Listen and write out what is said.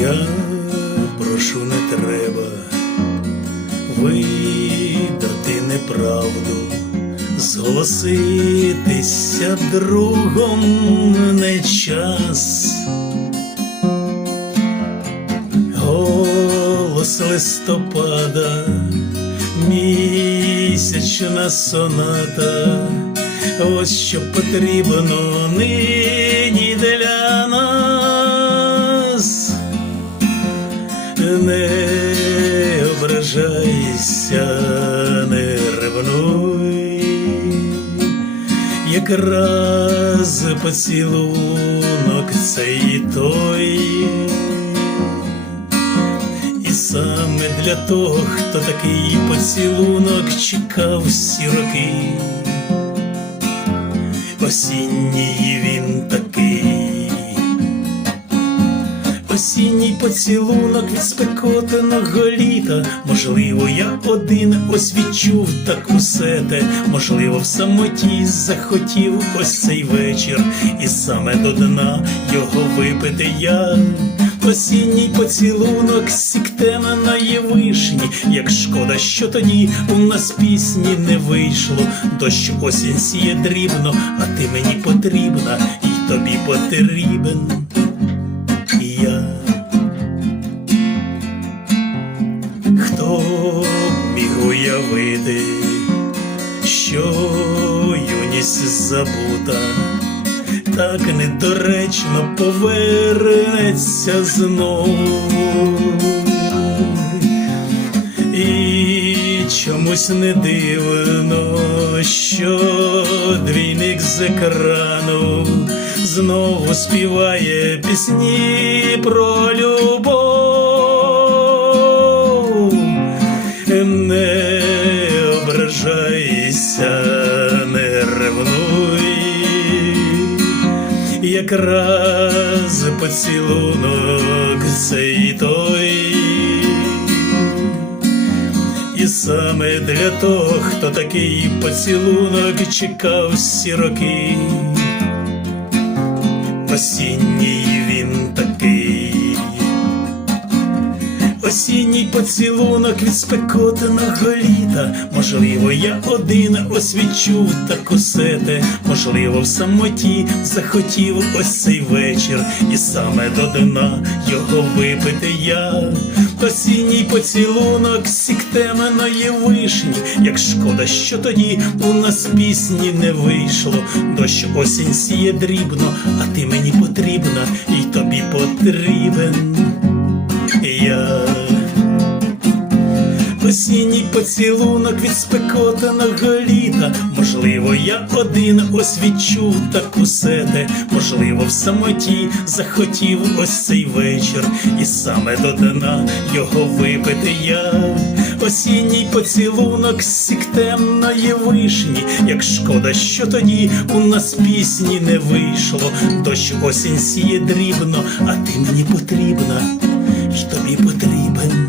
Я прошу не треба видати неправду, зголоситися другом не час. Голос листопада, місячна соната, ось що потрібно нині для якраз поцілунок цей той. І саме для того, хто такий поцілунок чекав всі роки. Осінній він такий, осінній поцілунок від спекотаного літа. Можливо, я один ось відчув таку сете, можливо, в самоті захотів ось цей вечір, і саме до дна його випити я. Осінній поцілунок сіктенаної вишні, як шкода, що тоді у нас пісні не вийшло. Дощ осінь сіє дрібно, а ти мені потрібна, і тобі потрібен. Уявити, що юність забута, так недоречно повернеться знову. І чомусь не дивно, що двійник з екрану знову співає пісні про любов. Не ображайся, не ревнуй, якраз поцілунок цей той. І саме для того, хто такий поцілунок чекав всі роки. Осінній Осінній поцілунок від спекотаного літа. Можливо, я один ось відчув таку сете. Можливо, в самоті захотів ось цей вечір, і саме до дна його випити я. Осінній поцілунок сіктеменої вишні, як шкода, що тоді у нас пісні не вийшло. Дощ осінь сіє дрібно, а ти мені потрібна, і тобі потрібен. Я осінній поцілунок від спекотаного літа. Можливо, я один ось відчув таку сете. Можливо, в самоті захотів ось цей вечір, і саме до дна його випити я. Осінній поцілунок сіктемної вишні, як шкода, що тоді у нас пісні не вийшло. Дощ осінь сіє дрібно, а ти мені потрібна, і тобі потрібен.